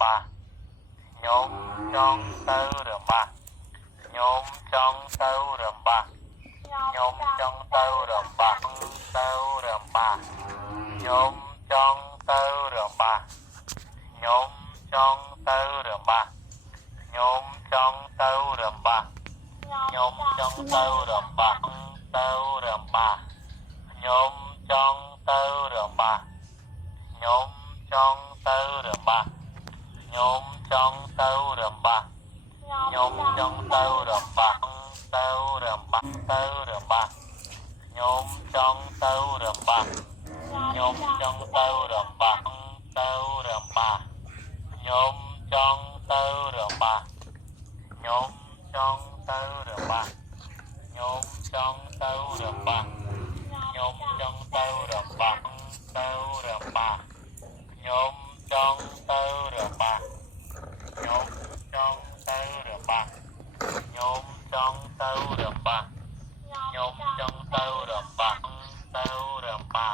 បាញោមចង់ទៅរបាញោមចង់ទៅរបាញោមចង់ទៅរបាទៅរបាញោមចង់ទៅរបាញោមចង់ទៅរបាញោមចង់ទៅរបាញោមចង់ទៅរបាទៅរបាញោមចង់ទៅរបាញោមចង់ទៅរបាញោមចង់ទៅរបាញោមចង់ទៅរបាទៅរបាទៅរបាញោមចង់ទៅរបាញោមចង់ទៅរបាទៅរបាញោមចង់ទៅរបាញោមចង់ទៅរបាញោមចង់ទៅរបាញោមចង់ទៅរបាទៅរបាញោមចង់ទៅរបាញោមចង់ទៅរបាញោមចង់ទៅរបាញោមចង់ទៅរបាទៅរបា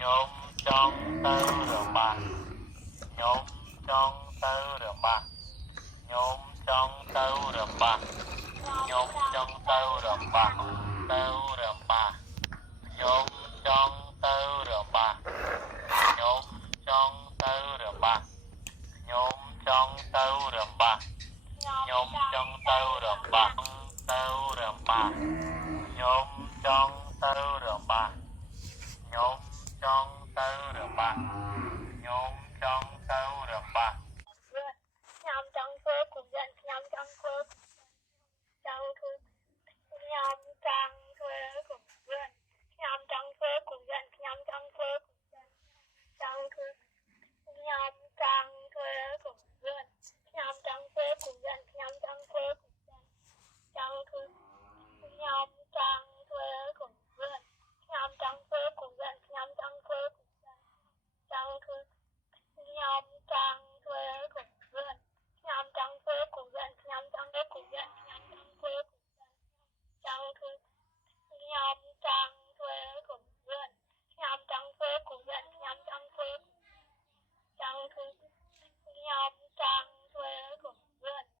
ញោមចង់ទៅរបាញោមចង់ទៅរបាញោមចង់ទៅរបាញោមចង់ទៅរបាទៅរបាញោមចង់ទៅរបាញោមចង់ទៅរបាញោមចង់ទៅរបាញោមចង់ទៅរបាទៅរបាញោមចង់ទៅរបាញោមចង់ទៅរបាញោមចង់ទៅរ